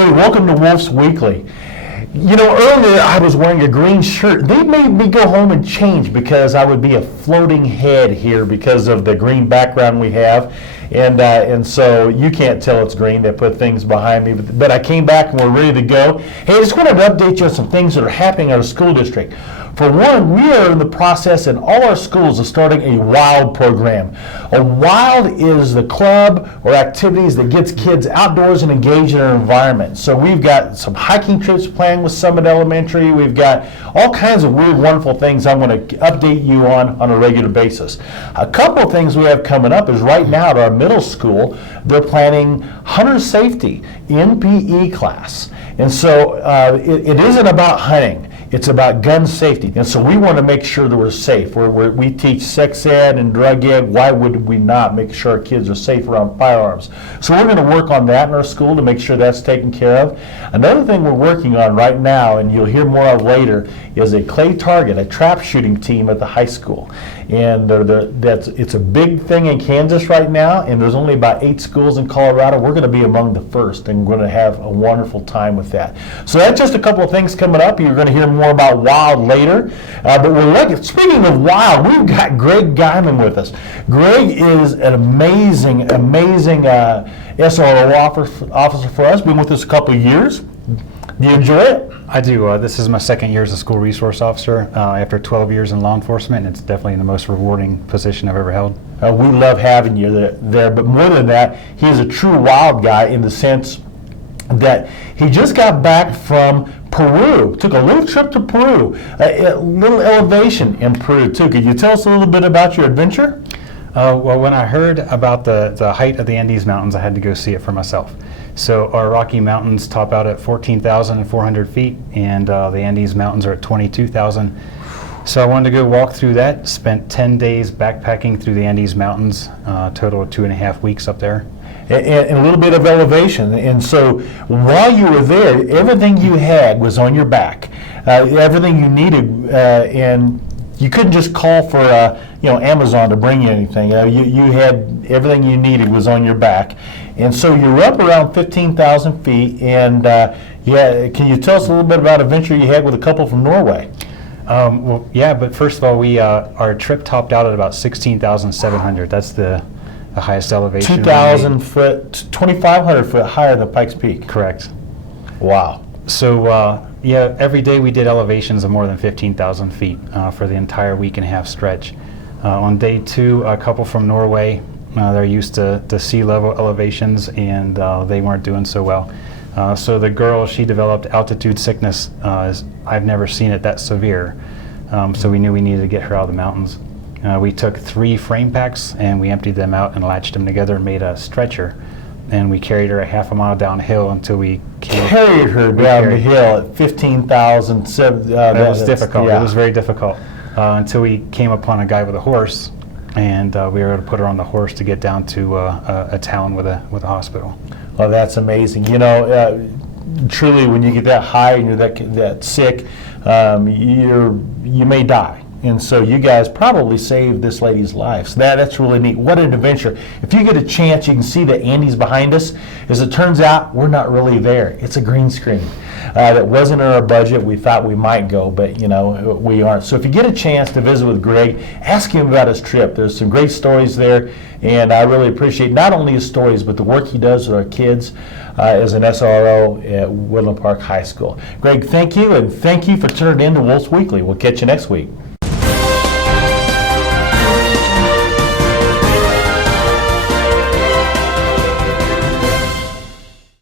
Hey, welcome to Woolf Weekly. You know, earlier I was wearing a green shirt. They made me go home and change because I would be a floating head here because of the green background we have. And so you can't tell it's green. They put things behind me. But I came back and we're ready to go. Hey, I just wanted to update you on some things that are happening in our school district. For one, we are in the process in all our schools of starting a WILD program. A WILD is the club or activities that gets kids outdoors and engaged in our environment. So we've got some hiking trips planned with Summit Elementary. We've got all kinds of weird, wonderful things I'm going to update you on a regular basis. A couple of things we have coming up is right now at our middle school, they're planning hunter safety in PE class. And so it isn't about hunting. It's about gun safety. And so we want to make sure that we're safe. We teach sex ed and drug ed. Why would we not make sure our kids are safe around firearms? So we're going to work on that in our school to make sure that's taken care of. Another thing we're working on right now, and you'll hear more of later, is a clay target, a trap shooting team at the high school. And it's a big thing in Kansas right now, and there's only about 8 schools in Colorado. We're going to be among the first, and we're going to have a wonderful time with that. So that's just a couple of things coming up. You're going to hear more about WILD later. But speaking of WILD, we've got Greg Guyman with us. Greg is an amazing SRO officer for us. Been with us a couple of years. Do you enjoy it? I do. This is my second year as a school resource officer after 12 years in law enforcement. It's definitely the most rewarding position I've ever held. We love having you there, but more than that, he is a true WILD guy in the sense that he just got back from Peru, took a little trip to Peru, a little elevation in Peru too. Could you tell us a little bit about your adventure? Well, when I heard about the height of the Andes Mountains, I had to go see it for myself. So our Rocky Mountains top out at 14,400 feet, and the Andes Mountains are at 22,000. So I wanted to go walk through that, spent 10 days backpacking through the Andes Mountains, total of 2.5 weeks up there. And a little bit of elevation. And so while you were there, everything you had was on your back. Everything you needed, and you couldn't just call for Amazon to bring you anything. You had everything you needed was on your back. And so you're up around 15,000 feet. And can you tell us a little bit about an adventure you had with a couple from Norway? Well, yeah, but first of all, our trip topped out at about 16,700. That's the highest elevation. 2,000 foot, 2,500 foot higher than Pikes Peak. Correct. Wow. So every day we did elevations of more than 15,000 feet for the entire week and a half stretch. On day 2, a couple from Norway, they're used to sea level elevations, and they weren't doing so well. So the girl, she developed altitude sickness. I've never seen it that severe. So we knew we needed to get her out of the mountains. We took 3 frame packs and we emptied them out and latched them together and made a stretcher. And we carried her a half a mile downhill until we carried her down the hill at 15,000. That was difficult. Yeah. It was very difficult until we came upon a guy with a horse, and we were able to put her on the horse to get down to a town with a hospital. Well, that's amazing. You know, truly, when you get that high and you're that sick, you may die. And so you guys probably saved this lady's life. So that's really neat. What an adventure. If you get a chance, you can see the Andes behind us. As it turns out, we're not really there. It's a green screen. That wasn't in our budget. We thought we might go, but we aren't. So if you get a chance to visit with Greg, ask him about his trip. There's some great stories there, and I really appreciate not only his stories, but the work he does with our kids as an SRO at Woodland Park High School. Greg, thank you, and thank you for tuning in to Woolf Weekly. We'll catch you next week.